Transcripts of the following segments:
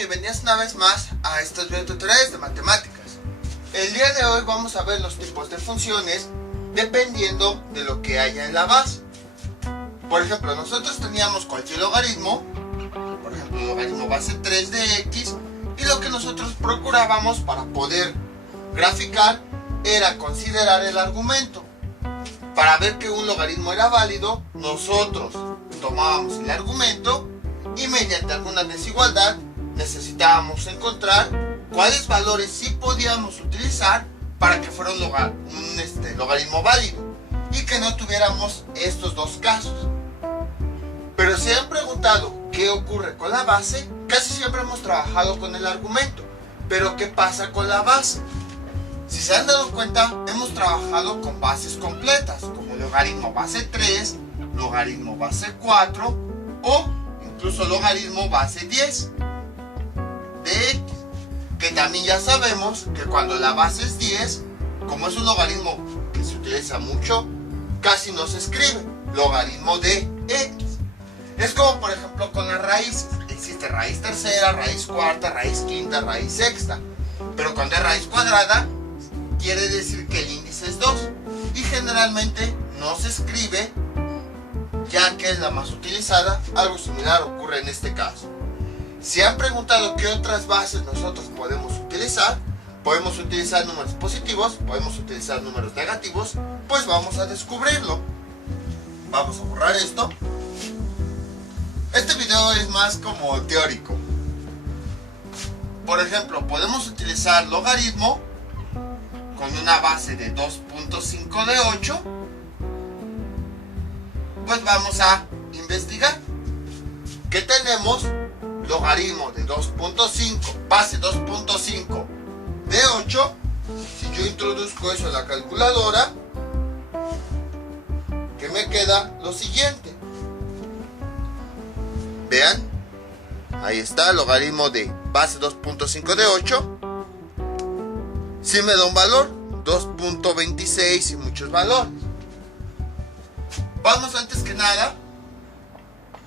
bienvenidos una vez más a estos videotutoriales de matemáticas. El día de hoy vamos a ver los tipos de funciones dependiendo de lo que haya en la base. Por ejemplo, nosotros teníamos cualquier logaritmo, por ejemplo el logaritmo base 3 de x, y lo que nosotros procurábamos para poder graficar era considerar el argumento. Para ver que un logaritmo era válido, nosotros tomábamos el argumento y mediante alguna desigualdad necesitábamos encontrar cuáles valores sí podíamos utilizar para que fuera un logaritmo válido y que no tuviéramos estos dos casos. Pero si han preguntado qué ocurre con la base, casi siempre hemos trabajado con el argumento. Pero ¿qué pasa con la base? Si se han dado cuenta, hemos trabajado con bases completas, como logaritmo base 3, logaritmo base 4 o incluso logaritmo base 10 de x, que también ya sabemos que cuando la base es 10, como es un logaritmo que se utiliza mucho, casi no se escribe logaritmo de x. Es como por ejemplo con las raíces. Existe raíz tercera, raíz cuarta, raíz quinta, raíz sexta, pero cuando es raíz cuadrada quiere decir que el índice es 2 y generalmente no se escribe, ya que es la más utilizada. Algo similar ocurre en este caso. Si han preguntado qué otras bases nosotros podemos utilizar números positivos, podemos utilizar números negativos, pues vamos a descubrirlo. Vamos a borrar esto. Este video es más como teórico. Por ejemplo, podemos utilizar logaritmo con una base de 2.5 de 8. Pues vamos a investigar. ¿Qué tenemos? Logaritmo de 2.5, base 2.5 de 8. Si yo introduzco eso en la calculadora, ¿qué me queda? Lo siguiente. Vean, ahí está el logaritmo de base 2.5 de 8. Si me da un valor, 2.26 y muchos valores. Vamos antes que nada,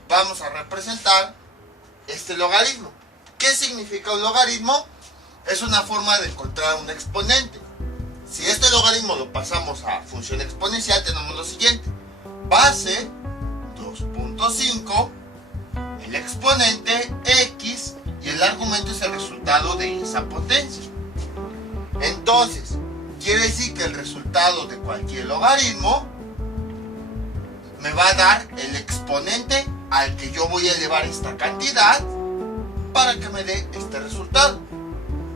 vamos a representar este logaritmo. ¿Qué significa un logaritmo? Es una forma de encontrar un exponente. Si este logaritmo lo pasamos a función exponencial, tenemos lo siguiente: base 2.5, el exponente x, y el argumento es el resultado de esa potencia. Entonces, quiere decir que el resultado de cualquier logaritmo me va a dar el exponente al que yo voy a elevar esta cantidad para que me dé este resultado.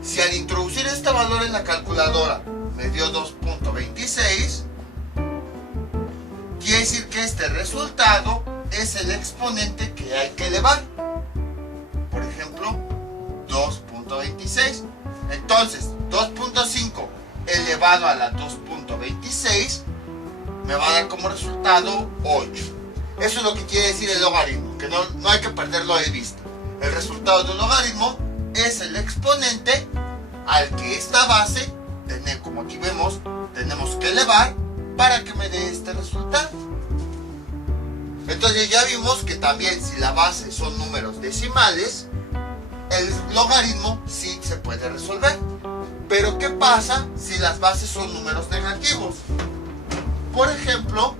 Si al introducir este valor en la calculadora me dio 2.26, quiere decir que este resultado es el exponente que hay que elevar. Por ejemplo, 2.26. Entonces, 2.5 elevado a la 2.26 me va a dar como resultado 8. Eso es lo que quiere decir el logaritmo, que no hay que perderlo de vista. El resultado de un logaritmo es el exponente al que esta base, como aquí vemos, tenemos que elevar para que me dé este resultado. Entonces ya vimos que también si la base son números decimales, el logaritmo sí se puede resolver. Pero ¿qué pasa si las bases son números negativos? Por ejemplo,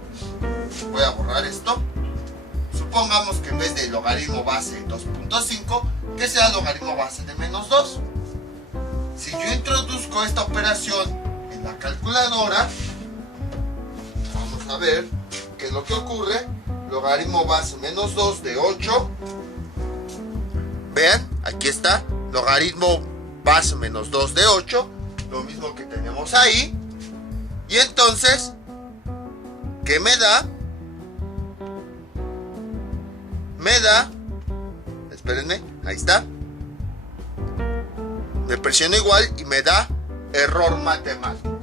voy a borrar esto. Supongamos que en vez de logaritmo base 2.5, que sea logaritmo base de menos 2. Si yo introduzco esta operación en la calculadora, vamos a ver qué es lo que ocurre. Logaritmo base menos 2 de 8. Vean, aquí está, logaritmo base menos 2 de 8, lo mismo que tenemos ahí. Y entonces, ¿qué me da? Espérenme, ahí está. Me presiono igual y me da error matemático.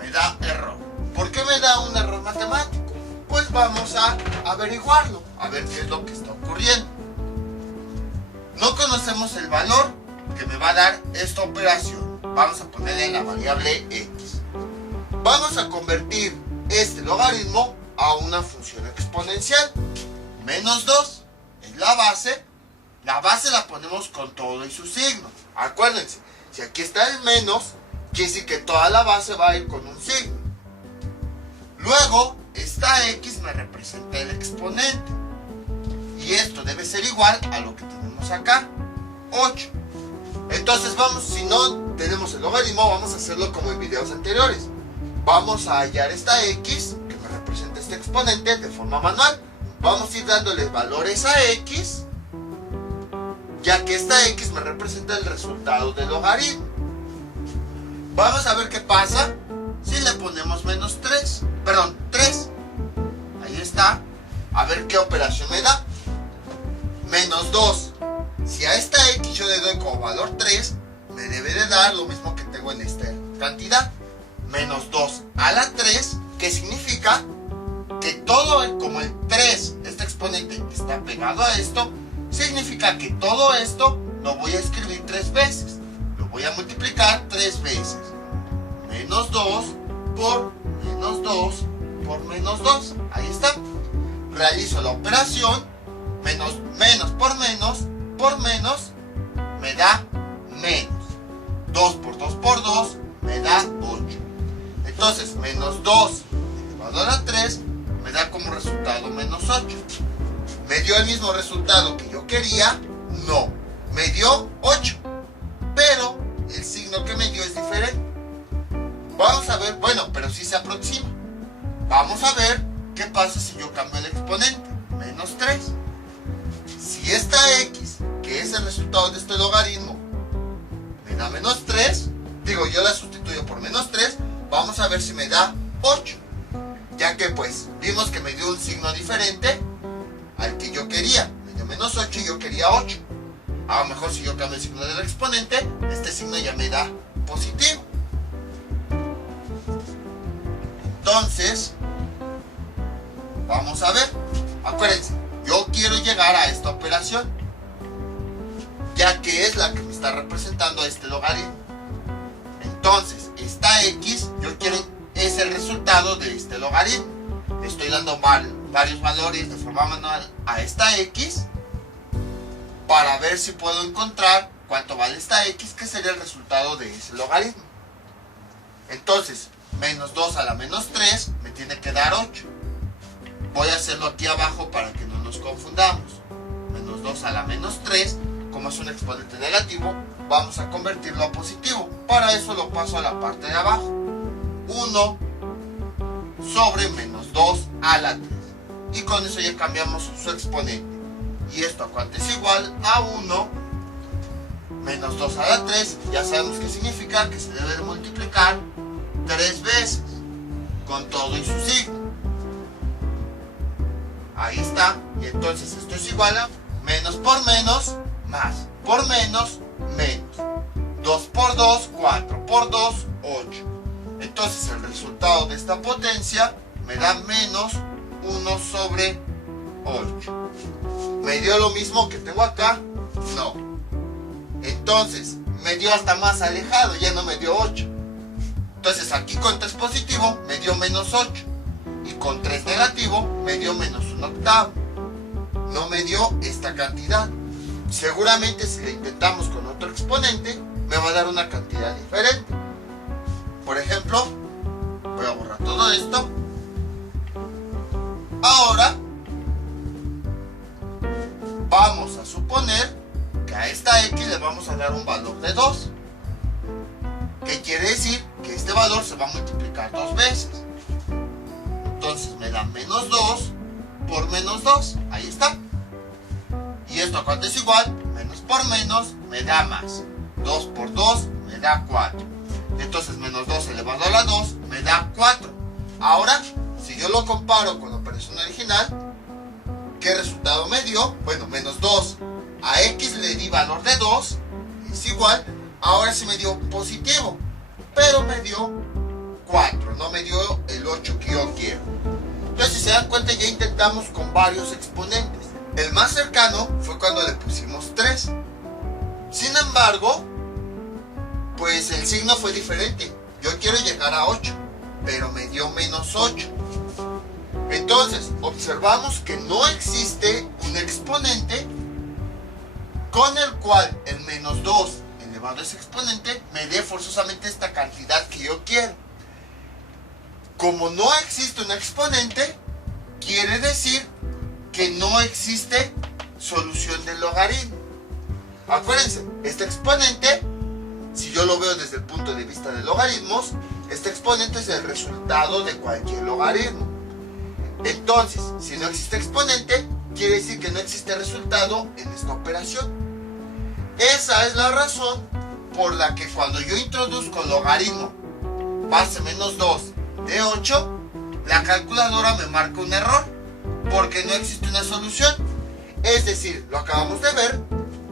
Me da error. ¿Por qué me da un error matemático? Pues vamos a averiguarlo, a ver qué es lo que está ocurriendo. No conocemos el valor que me va a dar esta operación. Vamos a ponerle en la variable x. Vamos a convertir este logaritmo a una función exponencial. Menos 2 es la base La base la ponemos con todo y su signo. Acuérdense, si aquí está el menos, quiere decir que toda la base va a ir con un signo. Luego, esta X me representa el exponente. Y esto debe ser igual a lo que tenemos acá, 8. Entonces vamos, si no tenemos el logaritmo, vamos a hacerlo como en videos anteriores. Vamos a hallar esta X, que me representa este exponente, de forma manual. Vamos a ir dándole valores a X, ya que esta X me representa el resultado del logaritmo. Vamos a ver qué pasa si le ponemos menos 3. Perdón, 3. Ahí está. A ver qué operación me da. Menos 2. Si a esta X yo le doy como valor 3, me debe de dar lo mismo que tengo en esta cantidad. Menos 2 a la 3, que significa que todo, como el 3, este exponente está pegado a esto, significa que todo esto lo voy a escribir 3 veces. Lo voy a multiplicar 3 veces. Menos 2 por menos 2 por menos 2. Ahí está. Realizo la operación. Menos por menos me da menos. 2 por 2 por 2 me da 8. Entonces, menos 2 elevado a la 3 me da como resultado menos 8. ¿Me dio el mismo resultado que yo quería? No. Me dio 8. Pero el signo que me dio es diferente. Vamos a ver, bueno, pero sí se aproxima. Vamos a ver qué pasa si yo cambio el exponente. Menos 3. Si esta X, que es el resultado de este logaritmo, me da menos 3, digo, yo la sustituyo por menos 3, vamos a ver si me da 8. Ya que pues vimos que me dio un signo diferente al que yo quería. Me dio menos 8 y yo quería 8. A lo mejor si yo cambio el signo del exponente, este signo ya me da positivo. Entonces, vamos a ver. Acuérdense, yo quiero llegar a esta operación, ya que es la que me está representando este logaritmo. Entonces, esta X, yo quiero, es el resultado de este logaritmo. Le estoy dando varios valores de forma manual a esta X para ver si puedo encontrar cuánto vale esta X, que sería el resultado de ese logaritmo. Entonces, menos 2 a la menos 3 me tiene que dar 8. Voy a hacerlo aquí abajo para que no nos confundamos. Menos 2 a la menos 3, como es un exponente negativo, vamos a convertirlo a positivo. Para eso lo paso a la parte de abajo. 1 sobre menos 2 a la 3. Y con eso ya cambiamos su exponente. Y esto a cuánto es igual a 1 menos 2 a la 3. Ya sabemos que significa que se debe de multiplicar 3 veces con todo y su signo. Ahí está. Y entonces esto es igual a menos por menos, más. Por menos, menos. 2 por 2, 4 por 2, 8. Entonces el resultado de esta potencia me da menos 1 sobre 8. ¿Me dio lo mismo que tengo acá? No. Entonces, me dio hasta más alejado, ya no me dio 8. Entonces aquí con 3 positivo me dio menos 8. Y con 3 negativo me dio menos 1/8. No me dio esta cantidad. Seguramente si le intentamos con otro exponente, me va a dar una cantidad diferente. Por ejemplo, voy a borrar todo esto. Ahora, vamos a suponer que a esta X le vamos a dar un valor de 2. ¿Qué quiere decir? Que este valor se va a multiplicar 2 veces. Entonces me da menos 2 por menos 2. Ahí está. ¿Y esto a cuánto es igual? Menos por menos me da más. 2 por 2 me da 4. Entonces menos 2 elevado a la 2 me da 4. Ahora, si yo lo comparo con la operación original, ¿qué resultado me dio? Bueno, menos 2. A X le di valor de 2. Es igual. Ahora sí me dio positivo. Pero me dio 4. No me dio el 8 que yo quiero. Entonces, si se dan cuenta, ya intentamos con varios exponentes. El más cercano fue cuando le pusimos 3. Sin embargo, pues el signo fue diferente. Yo quiero llegar a 8, pero me dio menos 8. Entonces, observamos que no existe un exponente con el cual el menos 2 elevado a ese exponente me dé forzosamente esta cantidad que yo quiero. Como no existe un exponente, quiere decir que no existe solución del logaritmo. Acuérdense, este exponente, si yo lo veo desde el punto de vista de logaritmos, este exponente es el resultado de cualquier logaritmo. Entonces, si no existe exponente, quiere decir que no existe resultado en esta operación. Esa es la razón por la que cuando yo introduzco logaritmo base menos 2 de 8, la calculadora me marca un error, porque no existe una solución. Es decir, lo acabamos de ver,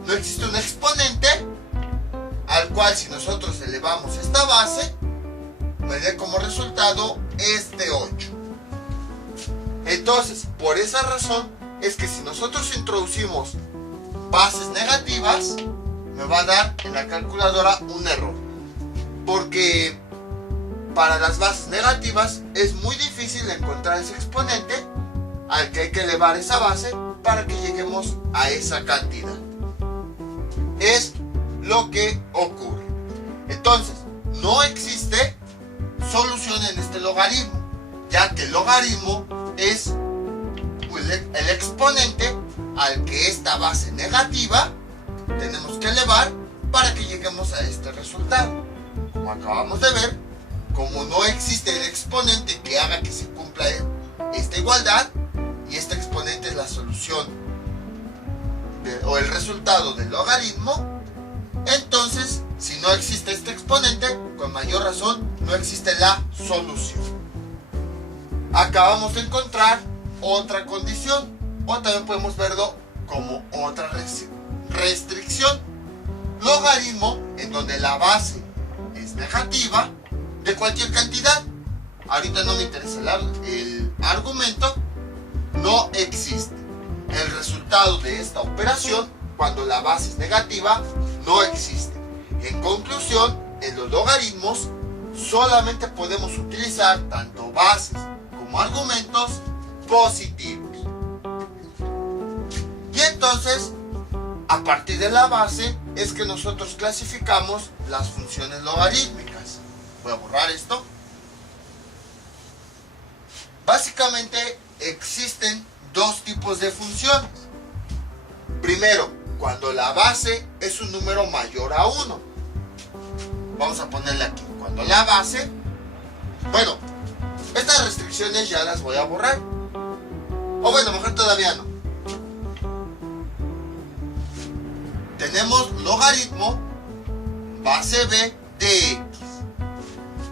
no existe un exponente al cual si nosotros elevamos esta base, me dé como resultado este 8. Entonces, por esa razón es que si nosotros introducimos bases negativas, me va a dar en la calculadora un error. Porque para las bases negativas es muy difícil encontrar ese exponente al que hay que elevar esa base para que lleguemos a esa cantidad. Es lo que ocurre. Entonces, no existe solución en este logaritmo, ya que el logaritmo es el exponente al que esta base negativa tenemos que elevar para que lleguemos a este resultado. Como acabamos de ver, como no existe el exponente que haga que se cumpla esta igualdad, y este exponente es la solución o el resultado del logaritmo, entonces si no existe este exponente, con mayor razón no existe la solución. Acabamos de encontrar otra condición, o también podemos verlo como otra restricción. Logaritmo en donde la base es negativa de cualquier cantidad. Ahorita no me interesa el argumento. No existe. El resultado de esta operación, cuando la base es negativa, no existe. En conclusión, en los logaritmos solamente podemos utilizar tanto bases como argumentos positivos. Y entonces, a partir de la base es que nosotros clasificamos las funciones logarítmicas. Voy a borrar esto. Básicamente existen dos tipos de funciones. Primero, cuando la base es un número mayor a 1. Vamos a ponerle aquí. Cuando la base... Bueno, estas restricciones ya las voy a borrar. O bueno, mejor todavía no. Tenemos logaritmo base b de x.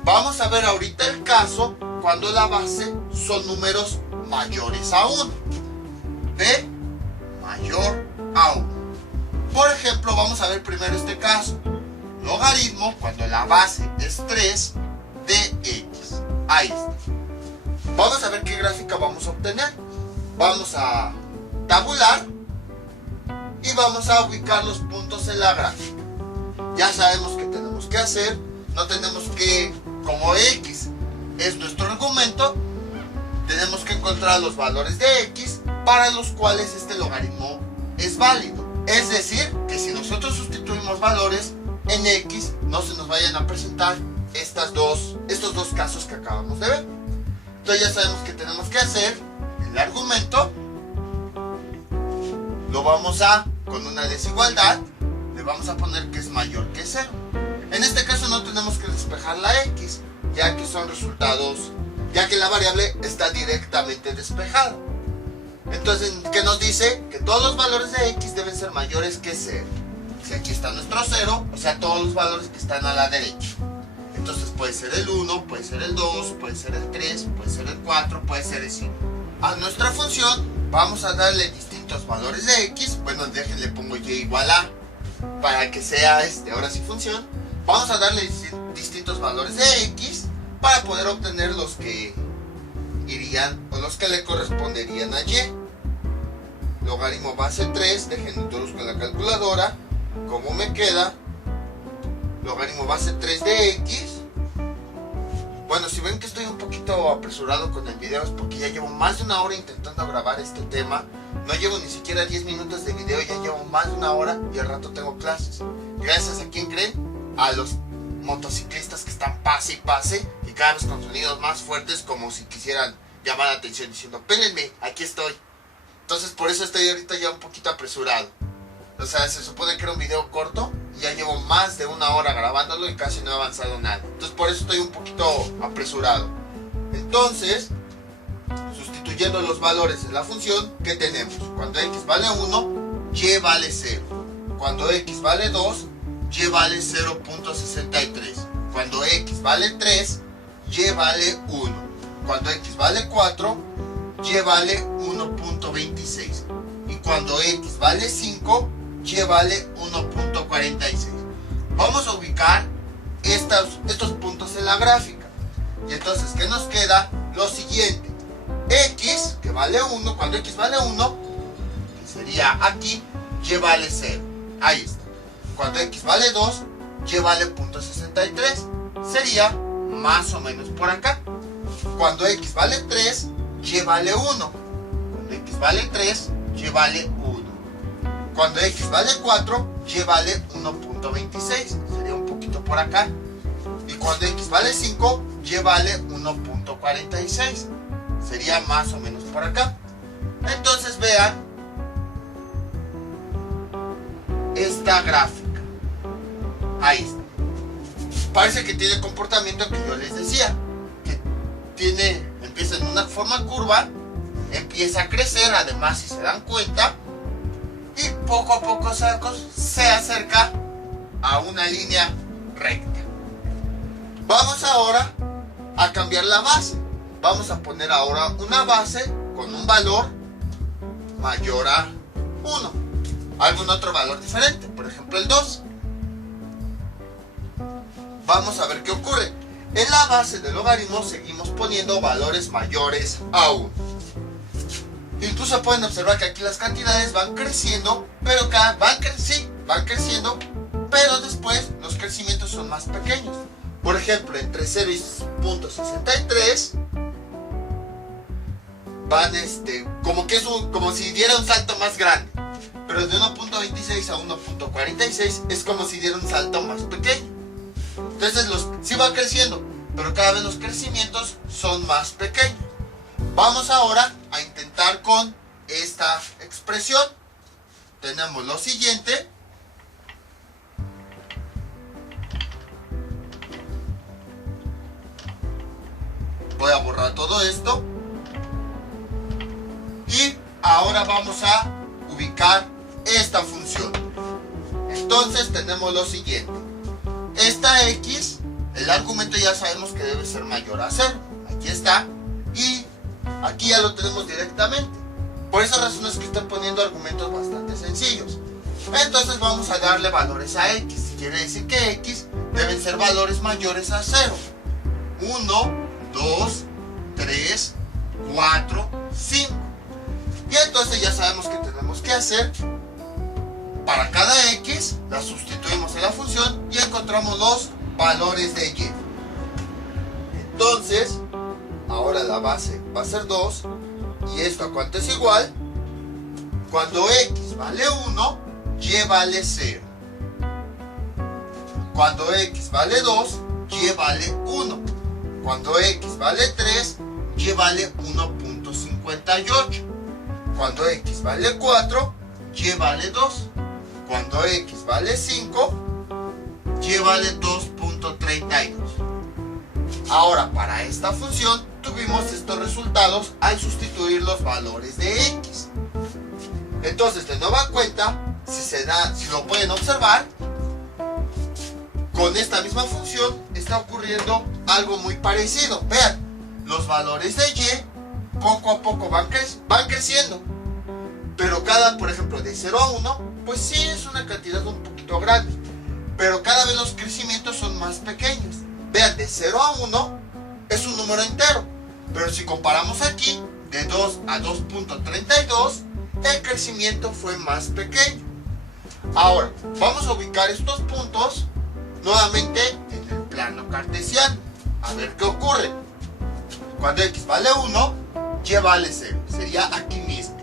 Vamos a ver ahorita el caso cuando la base son números mayores a 1. B mayor a 1. Por ejemplo, vamos a ver primero este caso. Logaritmo cuando la base es 3 de x. Ahí está. Vamos a ver qué gráfica vamos a obtener. Vamos a tabular y vamos a ubicar los puntos en la gráfica. Ya sabemos qué tenemos que hacer. No tenemos que, como x es nuestro argumento, tenemos que encontrar los valores de x para los cuales este logaritmo es válido. Es decir, que si nosotros sustituimos valores en x, no se nos vayan a presentar estos dos casos que acabamos de ver. Entonces ya sabemos que tenemos que hacer el argumento. Lo vamos a, con una desigualdad, le vamos a poner que es mayor que 0. En este caso no tenemos que despejar la x, ya que son resultados, ya que la variable está directamente despejada. Entonces, ¿qué nos dice? Que todos los valores de x deben ser mayores que 0. Si aquí está nuestro 0, o sea, todos los valores que están a la derecha. Entonces puede ser el 1, puede ser el 2, puede ser el 3, puede ser el 4, puede ser el 5. A nuestra función vamos a darle distintos valores de x. Bueno, déjenle pongo y igual a, para que sea ahora sí función. Vamos a darle distintos valores de x para poder obtener los que irían o los que le corresponderían a y. Logaritmo base 3, dejen introduzco la calculadora. ¿Cómo me queda? Logaritmo base 3 de x. Bueno, si ven que estoy un poquito apresurado con el video es porque ya llevo más de una hora intentando grabar este tema no llevo ni siquiera 10 minutos de video, ya llevo más de una hora y al rato tengo clases. Gracias a quién creen, a los motociclistas que están pase y pase y cada vez con sonidos más fuertes, como si quisieran llamar la atención diciendo, pélenme, aquí estoy. Entonces por eso estoy ahorita ya un poquito apresurado. O sea, se supone que era un video corto y ya llevo más de una hora grabándolo y casi no he avanzado nada. Entonces por eso estoy un poquito apresurado. Entonces, sustituyendo los valores en la función, ¿qué tenemos? Cuando x vale 1, y vale 0. Cuando x vale 2, y vale 0.63. Cuando x vale 3, y vale 1. Cuando x vale 4, y vale 1.26. Y cuando x vale 5, y vale 1.46. Vamos a ubicar estos puntos en la gráfica. Y entonces, ¿qué nos queda? Lo siguiente. X, que vale 1, cuando x vale 1, que sería aquí, y vale 0. Ahí está. Cuando x vale 2, y vale 0.63. Sería más o menos por acá. Cuando x vale 3, y vale 1. Cuando x vale 3, y vale 1. Cuando x vale 4, y vale 1.26. Sería un poquito por acá. Y cuando x vale 5, y vale 1.46. Sería más o menos por acá. Entonces vean esta gráfica. Ahí está. Parece que tiene el comportamiento que yo les decía. Que empieza en una forma curva, empieza a crecer, además si se dan cuenta, y poco a poco se acerca a una línea recta. Vamos ahora a cambiar la base. Vamos a poner ahora una base con un valor mayor a 1. Algún otro valor diferente, por ejemplo el 2. Vamos a ver qué ocurre. En la base del logaritmo seguimos poniendo valores mayores a 1. Incluso pueden observar que aquí las cantidades van creciendo, pero van creciendo, pero después los crecimientos son más pequeños. Por ejemplo, entre 0 y 0.63 van como si diera un salto más grande. Pero de 1.26 a 1.46 es como si diera un salto más pequeño. Entonces sí va creciendo, pero cada vez los crecimientos son más pequeños. Vamos ahora a intentar con esta expresión. Tenemos lo siguiente. Voy a borrar todo esto. Y ahora vamos a ubicar esta función. Entonces tenemos lo siguiente. Esta x, el argumento ya sabemos que debe ser mayor a 0. Aquí está. Y aquí ya lo tenemos directamente. Por esa razón es que estoy poniendo argumentos bastante sencillos. Entonces vamos a darle valores a x. Quiere decir que x deben ser valores mayores a 0. 1, 2, 3, 4, 5. Y entonces ya sabemos que tenemos que hacer. Para cada x la sustituimos en la función y encontramos los valores de y. Entonces, ahora la base va a ser 2. ¿Y esto a cuánto es igual? Cuando x vale 1, y vale 0. Cuando x vale 2, y vale 1. Cuando x vale 3, y vale 1.58. Cuando x vale 4, y vale 2. Cuando x vale 5, y vale 2.32. Ahora, para esta función tuvimos estos resultados al sustituir los valores de x. Entonces, de nueva cuenta, si lo pueden observar, con esta misma función está ocurriendo algo muy parecido. Vean, los valores de y poco a poco van creciendo. Pero por ejemplo, de 0 a 1, pues sí es una cantidad un poquito grande. Pero cada vez los crecimientos son más pequeños. Vean, de 0 a 1 es un número entero. Pero si comparamos aquí, de 2 a 2.32, el crecimiento fue más pequeño. Ahora, vamos a ubicar estos puntos nuevamente en el plano cartesiano. A ver qué ocurre. Cuando x vale 1, y vale 0. Sería aquí mismo.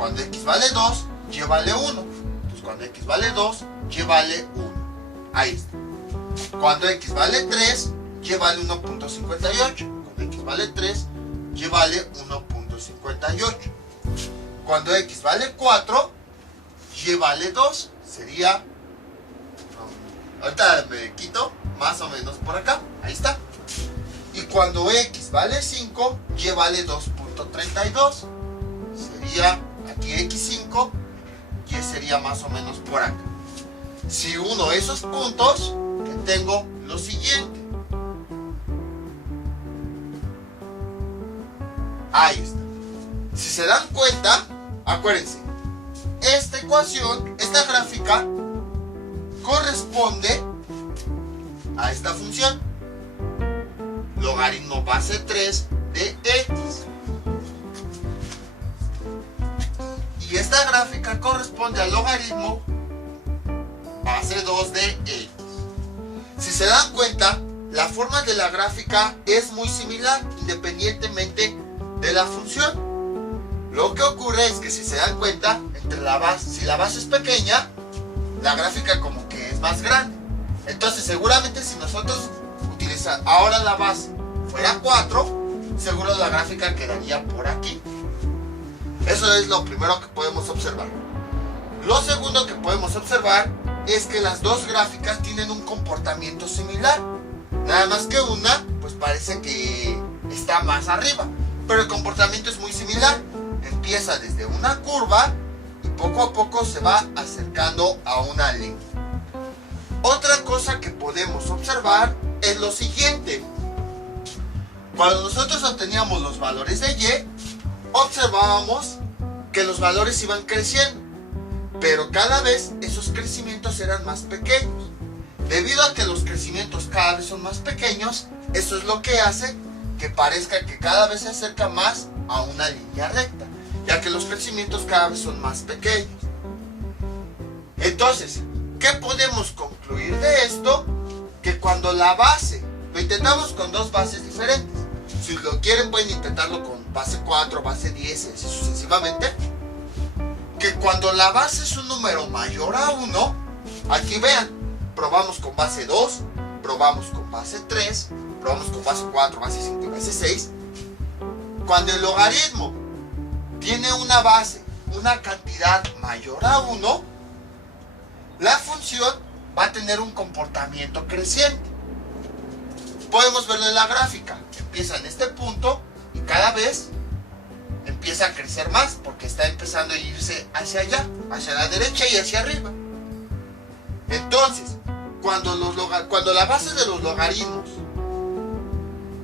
cuando x vale 2, y vale 1. Entonces cuando x vale 2, y vale 1. Ahí está. Cuando x vale 3, y vale 1.58. Cuando x vale 3, y vale 1.58. Cuando x vale 4, y vale 2. Sería... ahorita me quito más o menos por acá. Ahí está. Y cuando x vale 5, y vale 2.32. Sería aquí x5, y sería más o menos por acá. Si uno esos puntos, que tengo lo siguiente. Ahí está. Si se dan cuenta, acuérdense, esta ecuación, esta gráfica, corresponde a esta función. Logaritmo base 3 de x. Y esta gráfica corresponde al logaritmo base 2 de x. Si se dan cuenta, la forma de la gráfica es muy similar, independientemente de la función. Lo que ocurre es que si se dan cuenta, entre la base, si la base es pequeña, la gráfica como que es más grande. Entonces seguramente si nosotros utilizamos ahora la base fuera 4, seguro la gráfica quedaría por aquí. Eso es lo primero que podemos observar. Lo segundo que podemos observar es que las dos gráficas tienen un comportamiento similar. Nada más que una, pues parece que está más arriba. Pero el comportamiento es muy similar. Empieza desde una curva y poco a poco se va acercando a una línea. Otra cosa que podemos observar es lo siguiente. Cuando nosotros obteníamos los valores de y, observábamos que los valores iban creciendo, pero cada vez esos crecimientos eran más pequeños. Debido a que los crecimientos cada vez son más pequeños, eso es lo que hace que parezca que cada vez se acerca más a una línea recta, ya que los crecimientos cada vez son más pequeños. Entonces, ¿qué podemos concluir de esto? Que cuando la base, lo intentamos con dos bases diferentes. Si lo quieren pueden intentarlo con base 4, base 10 y así sucesivamente. Que cuando la base es un número mayor a 1, aquí vean, probamos con base 2, probamos con base 3, probamos con base 4, base 5 y base 6. Cuando el logaritmo tiene una base, una cantidad mayor a 1, la función va a tener un comportamiento creciente. Podemos verlo en la gráfica. Empieza en este punto y cada vez empieza a crecer más porque está empezando a irse hacia allá, hacia la derecha y hacia arriba. Entonces, cuando la base de los logaritmos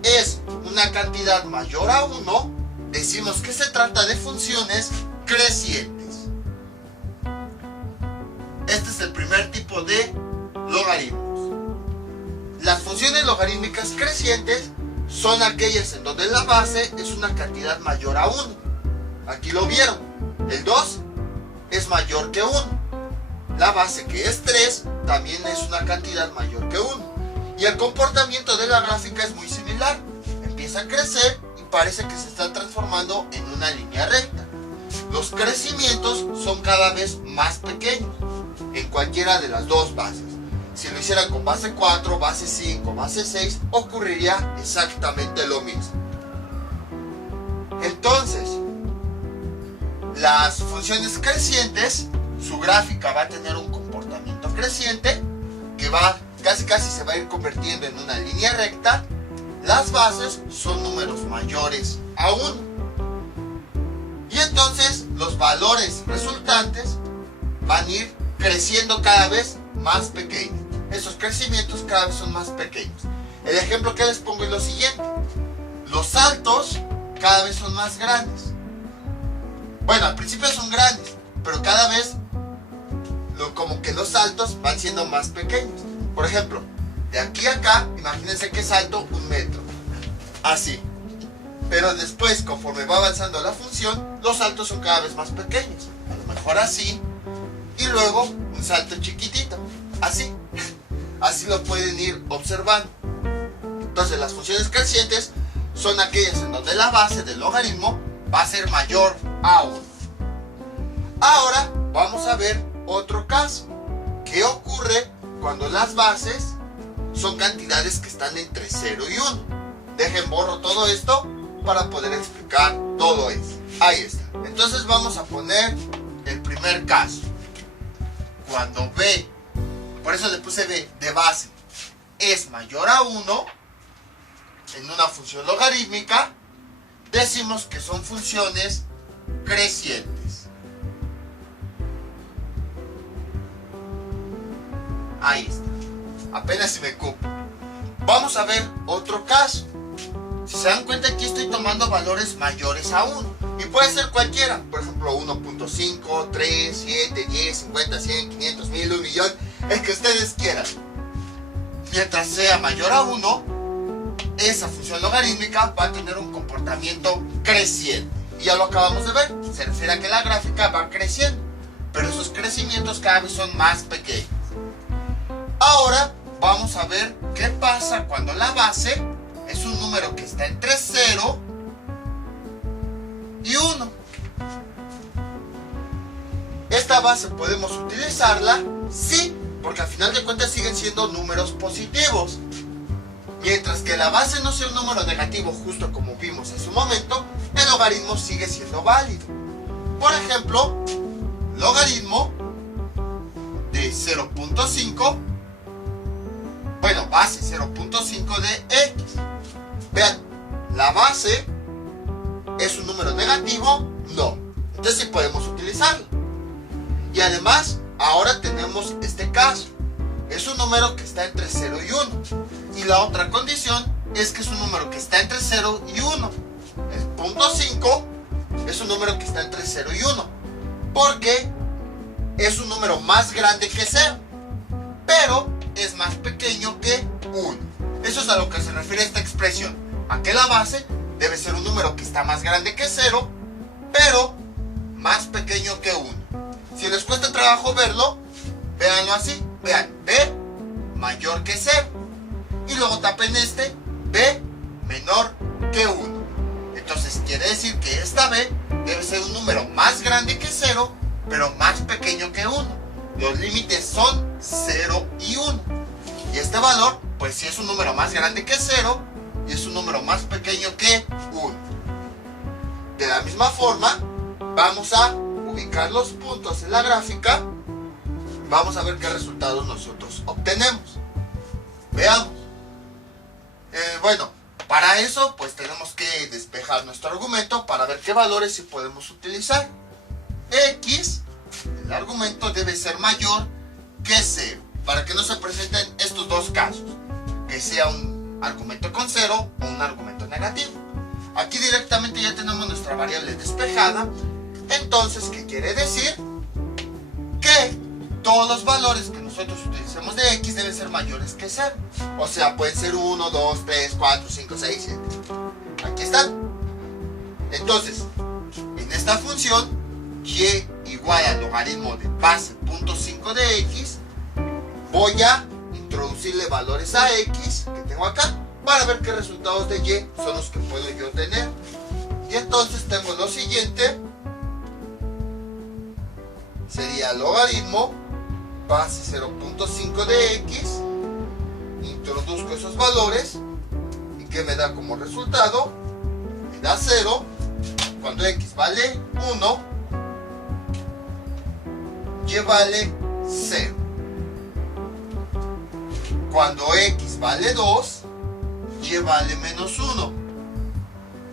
es una cantidad mayor a 1, decimos que se trata de funciones crecientes. Este es el primer tipo de logaritmos. Las funciones logarítmicas crecientes son aquellas en donde la base es una cantidad mayor a 1. Aquí lo vieron. El 2 es mayor que 1. La base, que es 3, también es una cantidad mayor que 1. Y el comportamiento de la gráfica es muy similar. Empieza a crecer y parece que se está transformando en una línea recta. Los crecimientos son cada vez más pequeños en cualquiera de las dos bases. Si lo hicieran con base 4, base 5, base 6, ocurriría exactamente lo mismo. Entonces, las funciones crecientes, su gráfica va a tener un comportamiento creciente que va casi se va a ir convirtiendo en una línea recta. Las bases son números mayores a 1. Y entonces los valores resultantes van a ir creciendo cada vez más pequeños. Esos crecimientos cada vez son más pequeños. El ejemplo que les pongo es lo siguiente. Los saltos cada vez son más grandes. Bueno, al principio son grandes, pero cada vez como que los saltos van siendo más pequeños. Por ejemplo, de aquí a acá, imagínense que salto 1 metro. Así. Pero después, conforme va avanzando la función, los saltos son cada vez más pequeños. A lo mejor así. Y luego un salto chiquitito. Así. Así lo pueden ir observando. Entonces las funciones crecientes son aquellas en donde la base del logaritmo va a ser mayor a 1. Ahora vamos a ver otro caso. ¿Qué ocurre cuando las bases son cantidades que están entre 0 y 1? Dejen borro todo esto para poder explicar todo eso. Ahí está. Entonces vamos a poner el primer caso. Cuando b, por eso le puse b, de base, es mayor a 1, en una función logarítmica, decimos que son funciones crecientes. Ahí está. Apenas si me cupo. Vamos a ver otro caso. Si se dan cuenta, aquí estoy tomando valores mayores a 1. Y puede ser cualquiera. Por ejemplo, 1.5, 3, 7, 10, 50, 100, 500, 1000, 1 millón. El que ustedes quieran. Mientras sea mayor a 1, esa función logarítmica va a tener un comportamiento creciente. Y ya lo acabamos de ver. Se refiere a que la gráfica va creciendo. Pero esos crecimientos cada vez son más pequeños. Ahora vamos a ver qué pasa cuando la base es un número que está entre 0 y 1. Esta base podemos utilizarla, sí, porque al final de cuentas siguen siendo números positivos. Mientras que la base no sea un número negativo, justo como vimos en su momento, el logaritmo sigue siendo válido. Por ejemplo, logaritmo de 0.5, bueno, base 0.5 de x. Vean, la base es un número negativo, no. Entonces sí podemos utilizarlo. Y además, ahora tenemos este caso. Es un número que está entre 0 y 1. Y la otra condición es que es un número que está entre 0 y 1. El punto 5 es un número que está entre 0 y 1. Porque es un número más grande que 0. Pero es más pequeño que 1. Eso es a lo que se refiere esta expresión. A que la base debe ser un número que está más grande que 0, pero más pequeño que 1. Si les cuesta trabajo verlo, véanlo así. Vean, b mayor que 0. Y luego tapen este, b menor que 1. Entonces quiere decir que esta b debe ser un número más grande que 0, pero más pequeño que 1. Los límites son 0 y 1. Y este valor, pues si es un número más grande que 0 y es un número más pequeño que 1. De la misma forma, vamos a ubicar los puntos en la gráfica. Vamos a ver qué resultados nosotros obtenemos. Veamos. Bueno, para eso pues tenemos que despejar nuestro argumento para ver qué valores sí podemos utilizar. X, el argumento debe ser mayor que 0, para que no se presenten estos dos casos, que sea un argumento con 0 o un argumento negativo. Aquí directamente ya tenemos nuestra variable despejada. Entonces, ¿qué quiere decir? Que todos los valores que nosotros utilicemos de x deben ser mayores que 0. O sea, pueden ser 1, 2, 3, 4, 5, 6, 7. Aquí están. Entonces, en esta función, y igual al logaritmo de base 0.5 de x, voy a introducirle valores a x que tengo acá para ver qué resultados de y son los que puedo yo tener. Y entonces tengo lo siguiente. Sería logaritmo base 0.5 de x, introduzco esos valores y ¿qué me da como resultado? Me da 0 cuando x vale 1, y vale 0. Cuando x vale 2, y vale menos 1.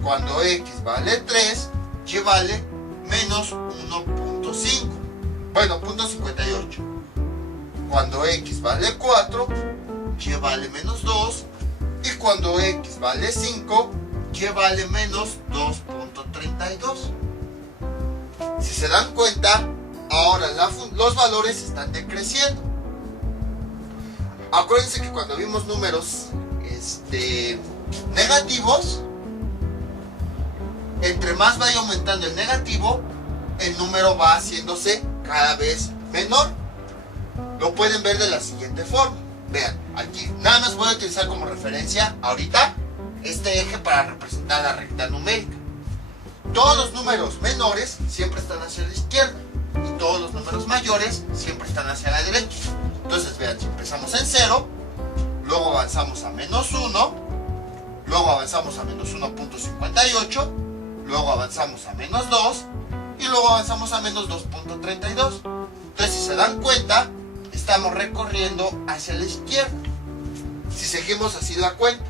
Cuando x vale 3, y vale menos 1.5. Bueno, 0.58. Cuando x vale 4, y vale menos 2. Y cuando x vale 5, y vale menos 2.32. Si se dan cuenta, ahora los valores están decreciendo. Acuérdense que cuando vimos números negativos, entre más vaya aumentando el negativo, el número va haciéndose cada vez menor. Lo pueden ver de la siguiente forma. Vean, aquí nada más voy a utilizar como referencia ahorita este eje para representar la recta numérica. Todos los números menores siempre están hacia la izquierda. y todos los números mayores siempre están hacia la derecha. Entonces vean, si empezamos en 0, luego avanzamos a menos 1, luego avanzamos a menos 1.58, luego avanzamos a menos 2 y luego avanzamos a menos 2.32. Entonces, si se dan cuenta, estamos recorriendo hacia la izquierda. Si seguimos así la cuenta,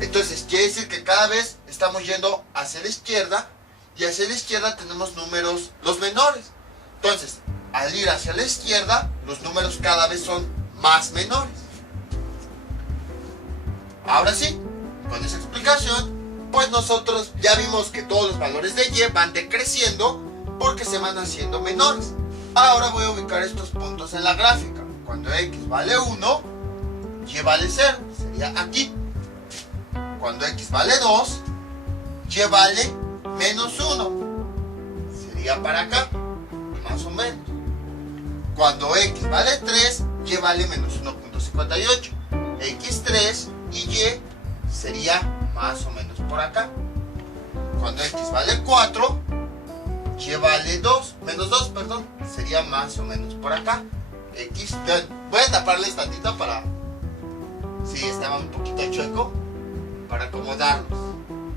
entonces quiere decir que cada vez estamos yendo hacia la izquierda, y hacia la izquierda tenemos números los menores. Entonces, al ir hacia la izquierda, los números cada vez son más menores. Ahora sí, con esa explicación, pues nosotros ya vimos que todos los valores de y van decreciendo porque se van haciendo menores. Ahora voy a ubicar estos puntos en la gráfica. Cuando x vale 1, y vale 0, sería aquí. Cuando x vale 2, y vale menos 1, sería para acá, más o menos. Cuando x vale 3, y vale menos 1.58. x3 y y sería más o menos por acá. Cuando x vale 4, y vale 2, menos 2, perdón, sería más o menos por acá. X, voy a taparles tantito para, si estaba un poquito chueco, para acomodarlos.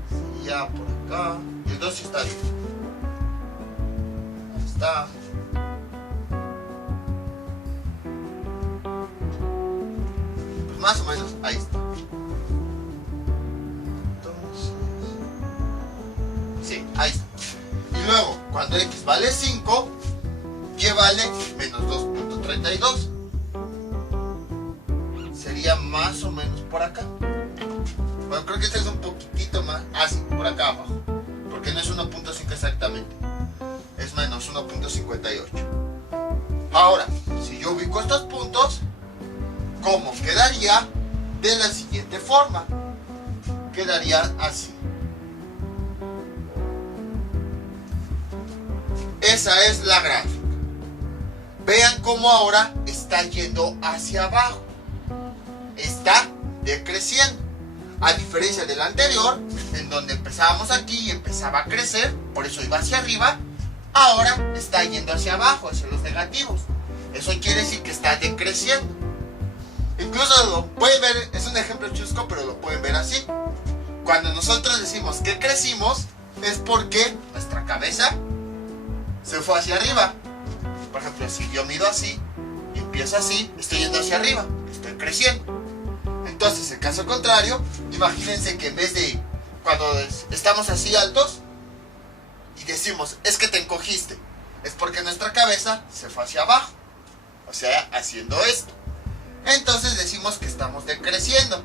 Sería por acá, y el 2 sí está bien. Ahí está. Pues más o menos, ahí está. Sí, ahí está. Y luego, cuando x vale 5, y vale menos 2.32. Sería más o menos por acá. Bueno, creo que este es un poquitito más. Ah, sí, por acá abajo. Porque no es 1.5 exactamente. Es menos 1.58. Ahora, si yo ubico estos puntos, ¿cómo quedaría? De la siguiente forma. Quedaría así. Esa es la gráfica. Vean cómo ahora está yendo hacia abajo. Está decreciendo. A diferencia del anterior, en donde empezábamos aquí y empezaba a crecer, por eso iba hacia arriba, ahora está yendo hacia abajo, hacia los negativos. Eso quiere decir que está decreciendo. Incluso lo pueden ver, es un ejemplo chusco, pero lo pueden ver así. Cuando nosotros decimos que crecimos, es porque nuestra cabeza se fue hacia arriba. Por ejemplo, si yo mido así y empiezo así, estoy yendo hacia arriba, estoy creciendo. Entonces, en caso contrario, imagínense que en vez de cuando estamos así altos y decimos, es que te encogiste, es porque nuestra cabeza se fue hacia abajo, o sea, haciendo esto. Entonces decimos que estamos decreciendo.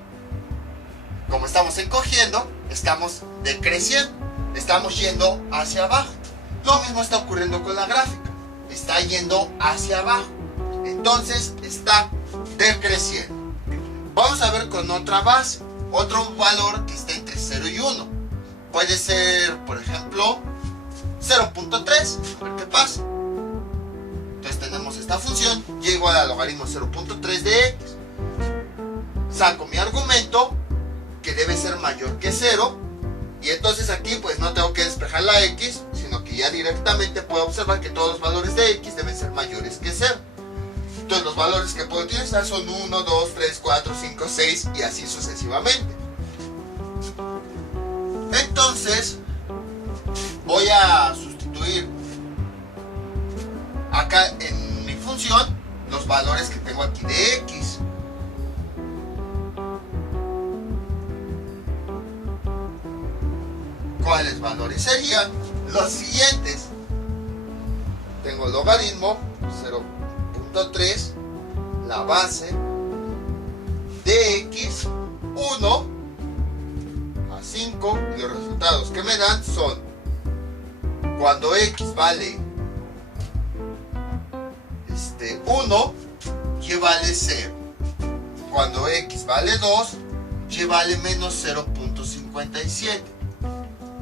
Como estamos encogiendo, estamos decreciendo, estamos yendo hacia abajo. Lo mismo está ocurriendo con la gráfica, está yendo hacia abajo, entonces está decreciendo. Vamos a ver con otra base, otro valor que está entre 0 y 1. Puede ser, por ejemplo, 0.3, a ver qué pasa. Entonces tenemos esta función, y igual al logaritmo 0.3 de x. Saco mi argumento, que debe ser mayor que 0, y entonces aquí pues no tengo que despejar la x, sino que ya directamente puedo observar que todos los valores de x deben ser mayores que 0. Entonces los valores que puedo utilizar son 1, 2, 3, 4, 5, 6 y así sucesivamente. Entonces voy a sustituir acá en mi función los valores que tengo aquí de x. ¿Cuáles valores serían? Los siguientes. Tengo el logaritmo 0.3, la base de x, 1 a 5, y los resultados que me dan son, cuando x vale 1, y vale 0. Cuando x vale 2, y vale menos 0.57.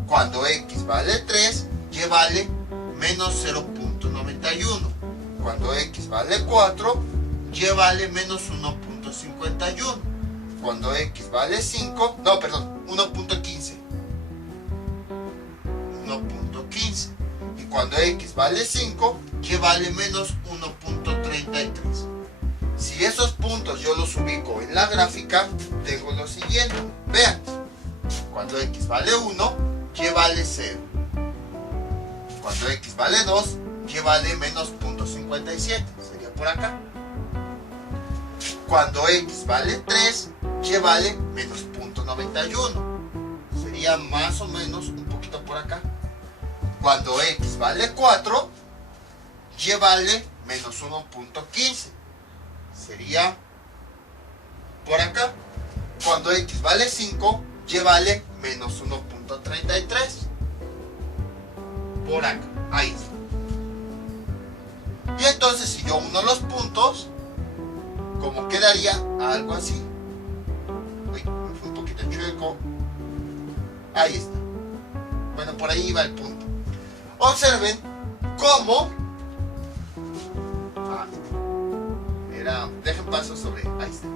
Cuando x vale 3, y vale menos 0.91. Cuando x vale 4, y vale menos 1.51. Cuando x vale 5, no, perdón, 1.15. 1.15. Y cuando x vale 5, y vale menos 1.33. Si esos puntos yo los ubico en la gráfica, tengo lo siguiente. Vean, cuando x vale 1, y vale 0. Cuando x vale 2, y vale menos 0.57. Sería por acá. Cuando x vale 3, y vale menos 0.91. Sería más o menos un poquito por acá. Cuando x vale 4, y vale menos 1.15. Sería por acá. Cuando x vale 5, y vale menos 1.33. Por acá. Ahí está. Y entonces si yo uno los puntos, como quedaría algo así. Uy, me fue un poquito chueco. Ahí está. Bueno, por ahí va el punto. Observen cómo... dejen paso sobre... Ahí está.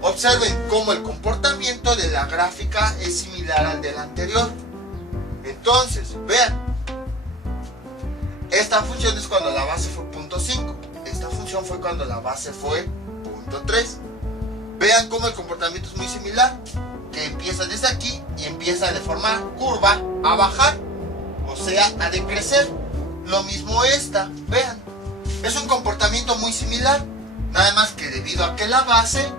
Observen cómo el comportamiento de la gráfica es similar al del anterior. Entonces, vean. Esta función es cuando la base fue 0.5. Esta función fue cuando la base fue 0.3. Vean cómo el comportamiento es muy similar. Que empieza desde aquí y empieza de forma curva a bajar. O sea, a decrecer. Lo mismo esta. Vean. Es un comportamiento muy similar. Nada más que debido a que la base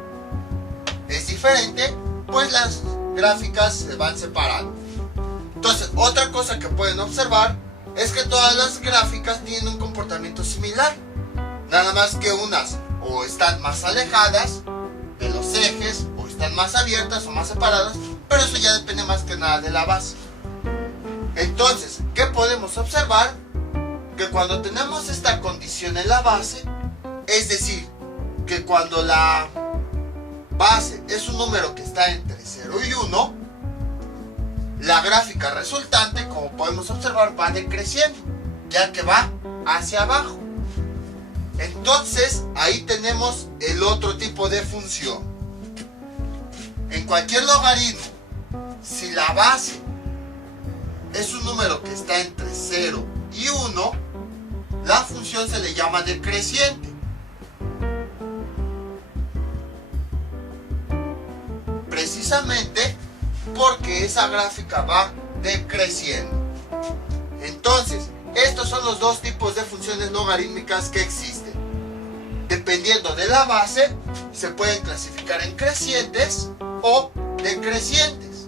es diferente, pues las gráficas se van separando. Entonces, otra cosa que pueden observar es que todas las gráficas tienen un comportamiento similar. Nada más que unas o están más alejadas de los ejes, o están más abiertas o más separadas, pero eso ya depende más que nada de la base. Entonces, ¿qué podemos observar? Que cuando tenemos esta condición en la base, es decir, que cuando la base es un número que está entre 0 y 1, la gráfica resultante, como podemos observar, va decreciendo, ya que va hacia abajo. Entonces, ahí tenemos el otro tipo de función. En cualquier logaritmo, si la base es un número que está entre 0 y 1, la función se le llama decreciente. Precisamente porque esa gráfica va decreciendo. Entonces, estos son los dos tipos de funciones logarítmicas que existen. Dependiendo de la base, se pueden clasificar en crecientes o decrecientes.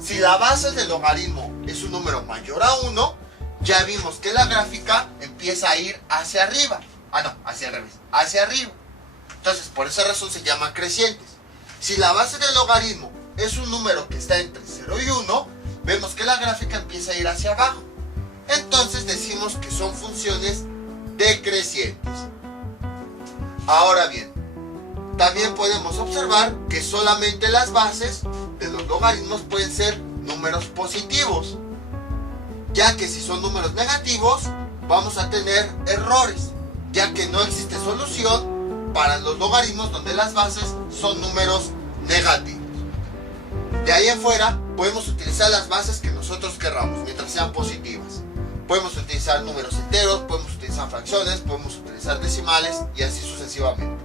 Si la base del logaritmo es un número mayor a 1, ya vimos que la gráfica empieza a ir hacia arriba. Hacia el revés, hacia arriba. Entonces, por esa razón se llama crecientes. Si la base del logaritmo es un número que está entre 0 y 1, vemos que la gráfica empieza a ir hacia abajo. Entonces decimos que son funciones decrecientes. Ahora bien, también podemos observar que solamente las bases de los logaritmos pueden ser números positivos, ya que si son números negativos vamos a tener errores, ya que no existe solución para los logaritmos donde las bases son números negativos. De ahí en fuera podemos utilizar las bases que nosotros querramos mientras sean positivas. Podemos utilizar números enteros, podemos utilizar fracciones, podemos utilizar decimales y así sucesivamente.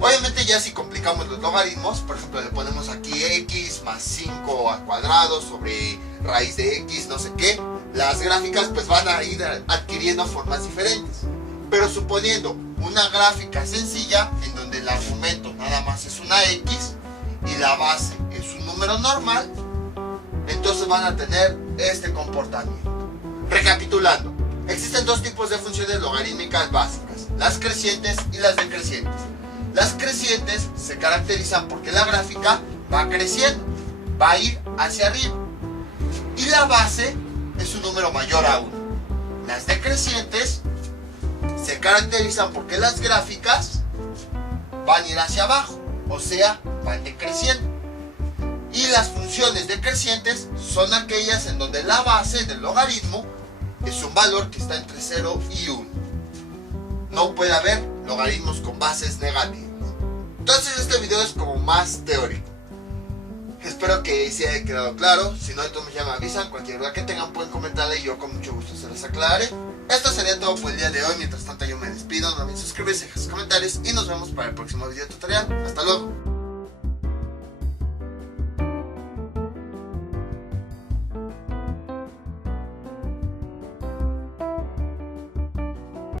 Obviamente ya si complicamos los logaritmos, por ejemplo le ponemos aquí x más 5 al cuadrado sobre raíz de x no sé qué, las gráficas pues van a ir adquiriendo formas diferentes. Pero suponiendo una gráfica sencilla en donde el argumento nada más es una x y la base es un número normal, entonces van a tener este comportamiento. Recapitulando, existen dos tipos de funciones logarítmicas básicas, las crecientes y las decrecientes. Las crecientes se caracterizan porque la gráfica va creciendo, va a ir hacia arriba. Y la base es un número mayor a 1. Las decrecientes se caracterizan porque las gráficas van a ir hacia abajo, o sea, van decreciendo. Y las funciones decrecientes son aquellas en donde la base del logaritmo es un valor que está entre 0 y 1. No puede haber logaritmos con bases negativas. Entonces este video es como más teórico. Espero que sí haya quedado claro. Si no, entonces ya me avisan. Cualquier duda que tengan pueden comentarla y yo con mucho gusto se las aclararé. Esto sería todo por el día de hoy. Mientras tanto yo me despido. No olviden suscribirse, dejar sus comentarios y nos vemos para el próximo video tutorial. Hasta luego.